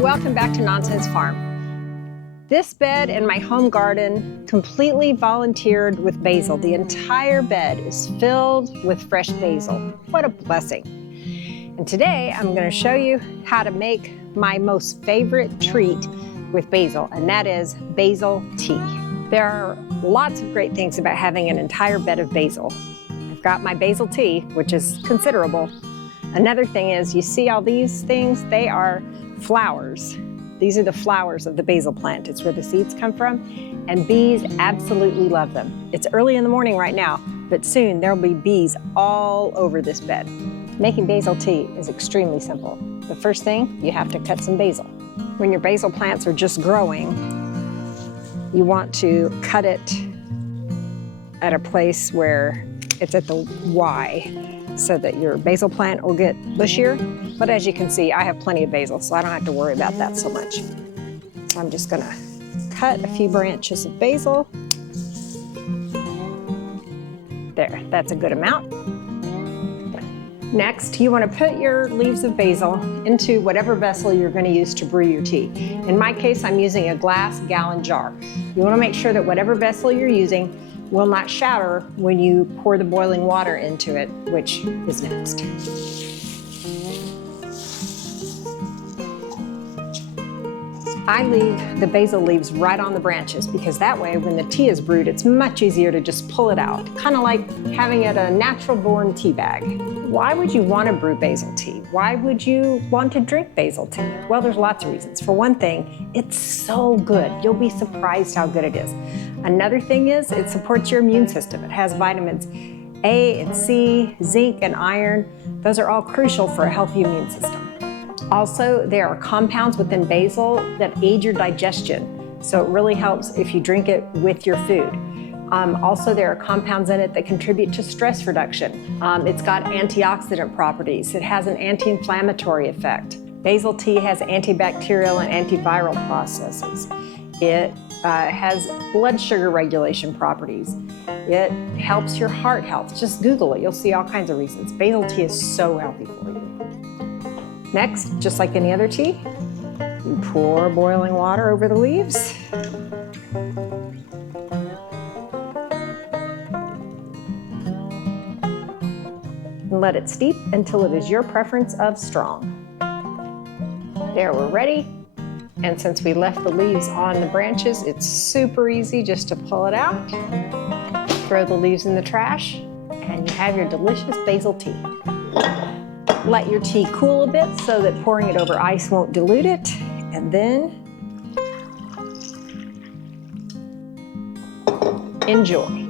welcome back to Nonsense Farm. This bed in my home garden completely volunteered with basil. The entire bed is filled with fresh basil. What a blessing. And today I'm going to show you how to make my most favorite treat with basil, and that is basil tea. There are lots of great things about having an entire bed of basil. I've got my basil tea, which is considerable. Another thing is, you see all these things? They are flowers. These are the flowers of the basil plant. It's where the seeds come from, and bees absolutely love them. It's early in the morning right now, but soon there'll be bees all over this bed. Making basil tea is extremely simple. The first thing, you have to cut some basil. When your basil plants are just growing, you want to cut it at a place where it's at the Y, so that your basil plant will get bushier. But as you can see, I have plenty of basil, so I don't have to worry about that so much. So I'm just gonna cut a few branches of basil. There, that's a good amount. Next, you want to put your leaves of basil into whatever vessel you're going to use to brew your tea. In my case, I'm using a glass gallon jar. You want to make sure that whatever vessel you're using will not shatter when you pour the boiling water into it, which is next. I leave the basil leaves right on the branches because that way when the tea is brewed, it's much easier to just pull it out, kind of like having it a natural born tea bag. Why would you want to brew basil tea? Why would you want to drink basil tea? Well, there's lots of reasons. For one thing, it's so good. You'll be surprised how good it is. Another thing is it supports your immune system. It has vitamins A and C, zinc and iron. Those are all crucial for a healthy immune system. Also, there are compounds within basil that aid your digestion, so it really helps if you drink it with your food. Also, there are compounds in it that contribute to stress reduction. It's got antioxidant properties. It has an anti-inflammatory effect. Basil tea has antibacterial and antiviral processes. It has blood sugar regulation properties. It helps your heart health. Just Google it, you'll see all kinds of reasons. Basil tea is so healthy for you. Next, just like any other tea, you pour boiling water over the leaves. And let it steep until it is your preference of strong. There, we're ready. And since we left the leaves on the branches, it's super easy just to pull it out, throw the leaves in the trash, and you have your delicious basil tea. Let your tea cool a bit so that pouring it over ice won't dilute it, and then enjoy.